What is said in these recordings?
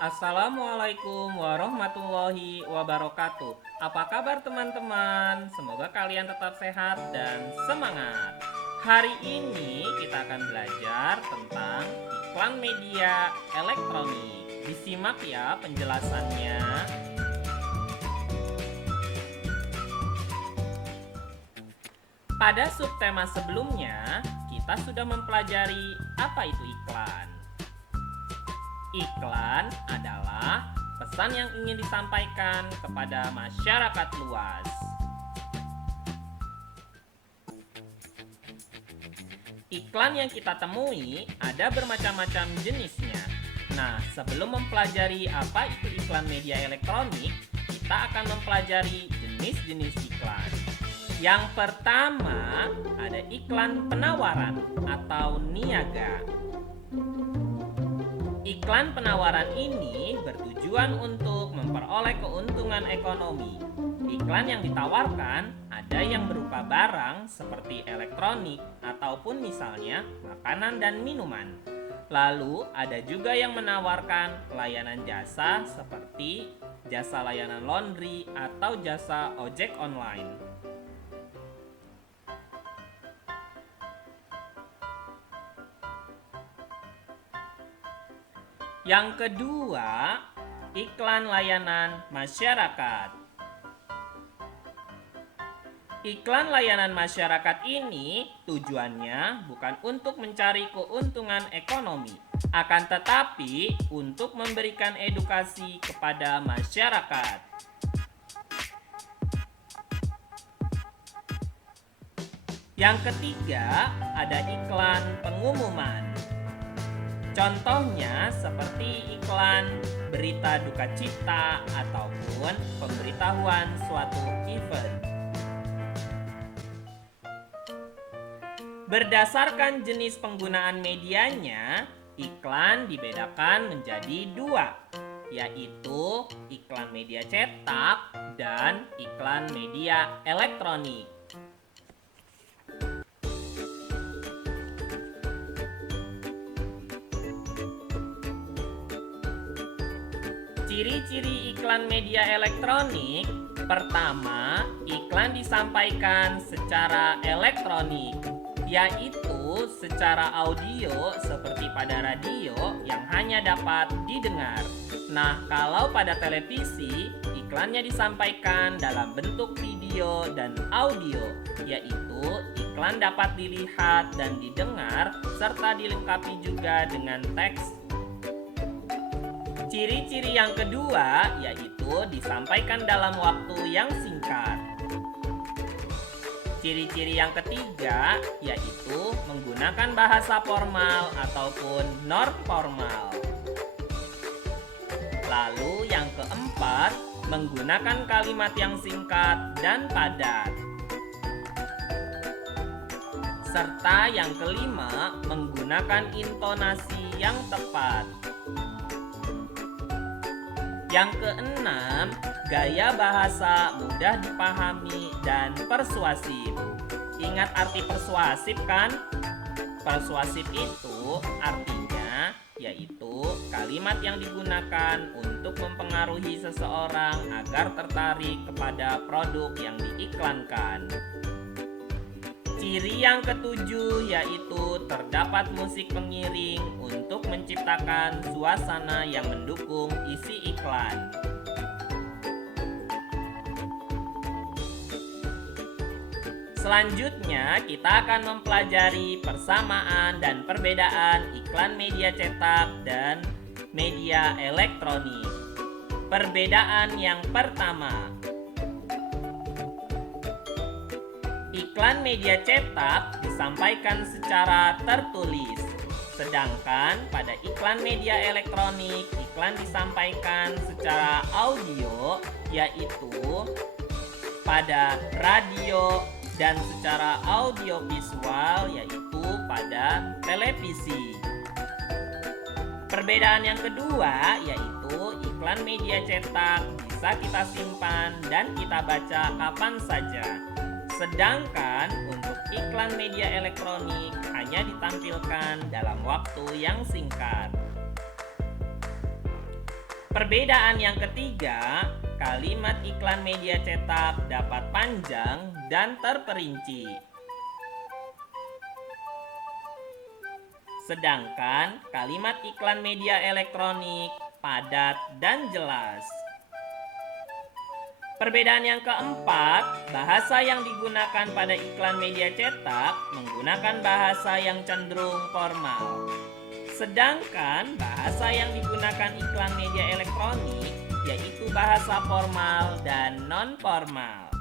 Assalamualaikum warahmatullahi wabarakatuh. Apa kabar teman-teman? Semoga kalian tetap sehat dan semangat. Hari ini kita akan belajar tentang iklan media elektronik. Disimak ya penjelasannya. Pada subtema sebelumnya, kita sudah mempelajari apa itu iklan. Iklan adalah pesan yang ingin disampaikan kepada masyarakat luas. Iklan yang kita temui ada bermacam-macam jenisnya. Nah, sebelum mempelajari apa itu iklan media elektronik, kita akan mempelajari jenis-jenis iklan. Yang pertama, ada iklan penawaran atau niaga. Iklan penawaran ini bertujuan untuk memperoleh keuntungan ekonomi. Iklan yang ditawarkan ada yang berupa barang seperti elektronik ataupun misalnya makanan dan minuman. Lalu ada juga yang menawarkan layanan jasa seperti jasa layanan laundry atau jasa ojek online. Yang kedua, iklan layanan masyarakat. Iklan layanan masyarakat ini tujuannya bukan untuk mencari keuntungan ekonomi, akan tetapi untuk memberikan edukasi kepada masyarakat. Yang ketiga, ada iklan pengumuman. Contohnya seperti iklan berita duka cita ataupun pemberitahuan suatu event. Berdasarkan jenis penggunaan medianya, iklan dibedakan menjadi dua, yaitu iklan media cetak dan iklan media elektronik. Ciri-ciri iklan media elektronik. Pertama, iklan disampaikan secara elektronik, yaitu secara audio seperti pada radio yang hanya dapat didengar. Nah, kalau pada televisi, iklannya disampaikan dalam bentuk video dan audio, yaitu iklan dapat dilihat dan didengar serta dilengkapi juga dengan teks. Ciri-ciri yang kedua yaitu disampaikan dalam waktu yang singkat. Ciri-ciri yang ketiga yaitu menggunakan bahasa formal ataupun non-formal. Lalu yang keempat, menggunakan kalimat yang singkat dan padat. Serta yang kelima, menggunakan intonasi yang tepat. Yang keenam, gaya bahasa mudah dipahami dan persuasif. Ingat arti persuasif kan? Persuasif itu artinya yaitu kalimat yang digunakan untuk mempengaruhi seseorang agar tertarik kepada produk yang diiklankan. Ciri yang ketujuh yaitu terdapat musik pengiring untuk menciptakan suasana yang mendukung isi iklan. Selanjutnya, kita akan mempelajari persamaan dan perbedaan iklan media cetak dan media elektronik. Perbedaan yang pertama, iklan media cetak disampaikan secara tertulis, sedangkan pada iklan media elektronik, iklan disampaikan secara audio, yaitu pada radio dan secara audiovisual, yaitu pada televisi. Perbedaan yang kedua yaitu iklan media cetak bisa kita simpan dan kita baca kapan saja. Sedangkan untuk iklan media elektronik hanya ditampilkan dalam waktu yang singkat. Perbedaan yang ketiga, kalimat iklan media cetak dapat panjang dan terperinci. Sedangkan kalimat iklan media elektronik padat dan jelas. Perbedaan yang keempat, bahasa yang digunakan pada iklan media cetak menggunakan bahasa yang cenderung formal. Sedangkan bahasa yang digunakan iklan media elektronik yaitu bahasa formal dan non-formal.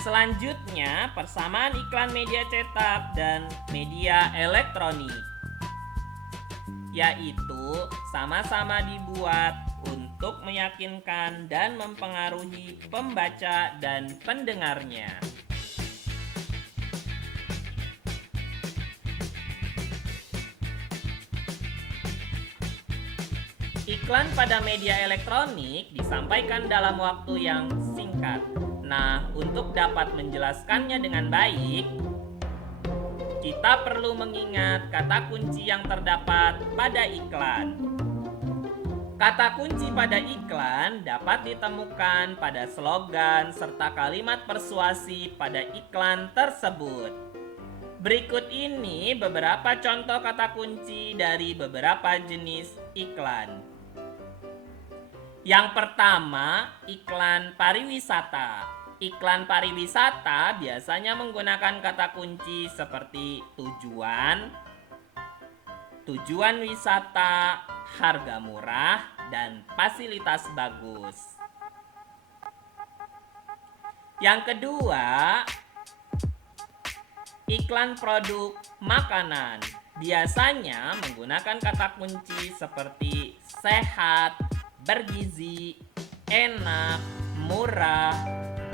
Selanjutnya, persamaan iklan media cetak dan media elektronik, yaitu sama-sama dibuat untuk meyakinkan dan mempengaruhi pembaca dan pendengarnya. Iklan pada media elektronik disampaikan dalam waktu yang singkat. Nah, untuk dapat menjelaskannya dengan baik, kita perlu mengingat kata kunci yang terdapat pada iklan. Kata kunci pada iklan dapat ditemukan pada slogan serta kalimat persuasi pada iklan tersebut. Berikut ini beberapa contoh kata kunci dari beberapa jenis iklan. Yang pertama, iklan pariwisata. Iklan pariwisata biasanya menggunakan kata kunci seperti tujuan, tujuan wisata, harga murah, dan fasilitas bagus. Yang kedua, iklan produk makanan. Biasanya menggunakan kata kunci seperti sehat, bergizi, enak, murah,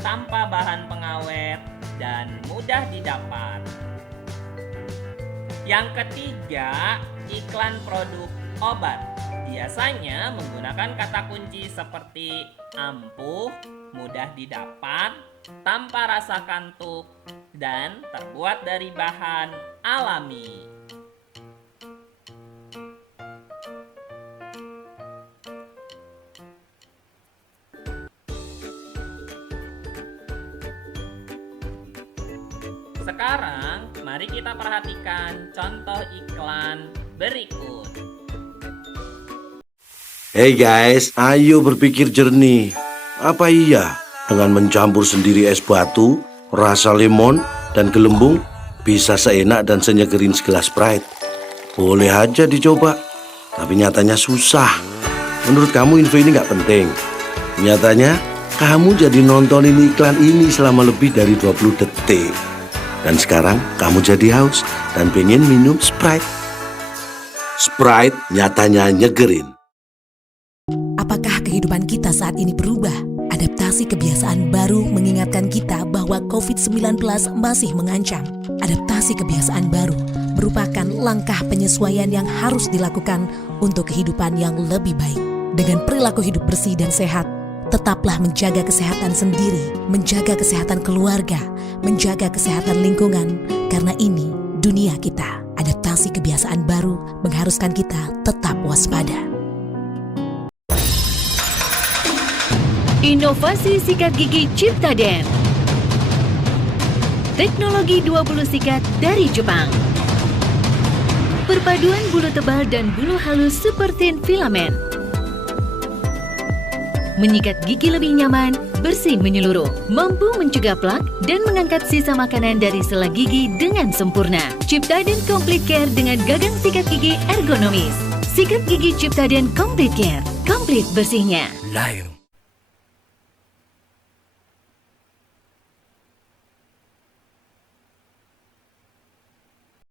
tanpa bahan pengawet, dan mudah didapat. Yang ketiga, iklan produk obat. Biasanya menggunakan kata kunci seperti ampuh, mudah didapat, tanpa rasa kantuk, dan terbuat dari bahan alami. Sekarang, mari kita perhatikan contoh iklan berikut. Hey guys, ayo berpikir jernih. Apa iya dengan mencampur sendiri es batu, rasa lemon, dan gelembung bisa seenak dan senyegerin segelas Sprite? Boleh aja dicoba, tapi nyatanya susah. Menurut kamu info ini nggak penting? Nyatanya, kamu jadi nontonin iklan ini selama lebih dari 20 detik. Dan sekarang kamu jadi haus dan pengen minum Sprite. Sprite nyatanya nyegerin. Apakah kehidupan kita saat ini berubah? Adaptasi kebiasaan baru mengingatkan kita bahwa COVID-19 masih mengancam. Adaptasi kebiasaan baru merupakan langkah penyesuaian yang harus dilakukan untuk kehidupan yang lebih baik. Dengan perilaku hidup bersih dan sehat, tetaplah menjaga kesehatan sendiri, menjaga kesehatan keluarga, menjaga kesehatan lingkungan, karena ini dunia kita. Adaptasi kebiasaan baru mengharuskan kita tetap waspada. Inovasi sikat gigi Ciptaden. Teknologi 20 sikat dari Jepang. Perpaduan bulu tebal dan bulu halus seperti filamen. Menyikat gigi lebih nyaman, bersih menyeluruh, mampu mencegah plak dan mengangkat sisa makanan dari sela gigi dengan sempurna. Ciptaden Complete Care dengan gagang sikat gigi ergonomis. Sikat gigi Ciptaden Complete Care, komplit bersihnya. Live